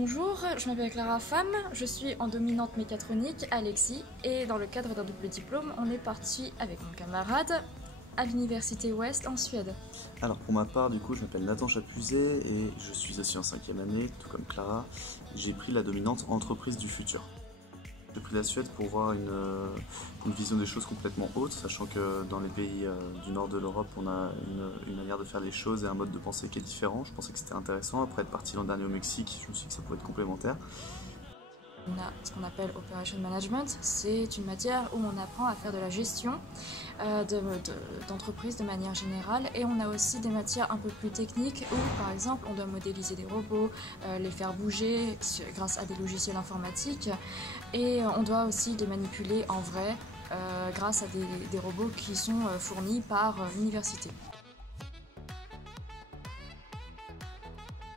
Bonjour, je m'appelle Clara Femme, je suis en dominante mécatronique à Lexi et dans le cadre d'un double diplôme, on est parti avec mon camarade à l'université Ouest en Suède. Alors pour ma part, du coup, je m'appelle Nathan Chapuzet et je suis aussi en 5e année, tout comme Clara. J'ai pris la dominante entreprise du futur. J'ai pris la Suède pour voir une vision des choses complètement autre, sachant que dans les pays du nord de l'Europe, on a une manière de faire les choses et un mode de pensée qui est différent. Je pensais que c'était intéressant. Après être parti l'an dernier au Mexique, je me suis dit que ça pouvait être complémentaire. On a ce qu'on appelle Operation Management, c'est une matière où on apprend à faire de la gestion d'entreprise de manière générale, et on a aussi des matières un peu plus techniques où par exemple on doit modéliser des robots, les faire bouger grâce à des logiciels informatiques, et on doit aussi les manipuler en vrai grâce à des robots qui sont fournis par l'université.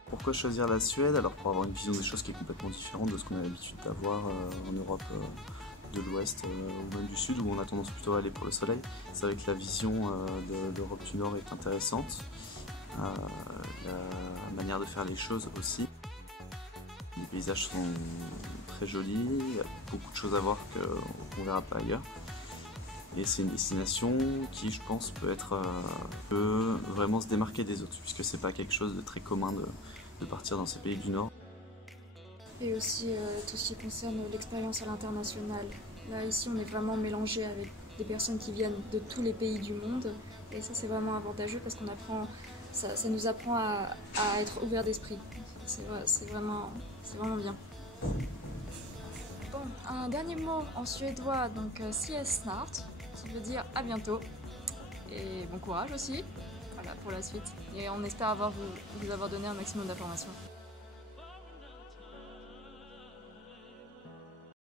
Pourquoi choisir la Suède? Alors pour avoir une vision des choses qui est complètement différente de ce qu'on a l'habitude d'avoir en Europe de l'Ouest ou même du Sud, où on a tendance plutôt à aller pour le soleil. C'est vrai que la vision de l'Europe du Nord est intéressante, la manière de faire les choses aussi. Les paysages sont très jolis, il y a beaucoup de choses à voir qu'on ne verra pas ailleurs. Et c'est une destination qui, je pense, peut vraiment se démarquer des autres, puisque c'est pas quelque chose de très commun de partir dans ces pays du Nord. Et aussi tout ce qui concerne l'expérience à l'international. Là, ici, on est vraiment mélangé avec des personnes qui viennent de tous les pays du monde. Et ça, c'est vraiment avantageux parce qu'on apprend, ça nous apprend à être ouvert d'esprit. C'est vraiment bien. Bon, un dernier mot en suédois, donc ses snart, qui veut dire à bientôt. Et bon courage aussi, voilà, pour la suite. Et on espère vous avoir donné un maximum d'informations.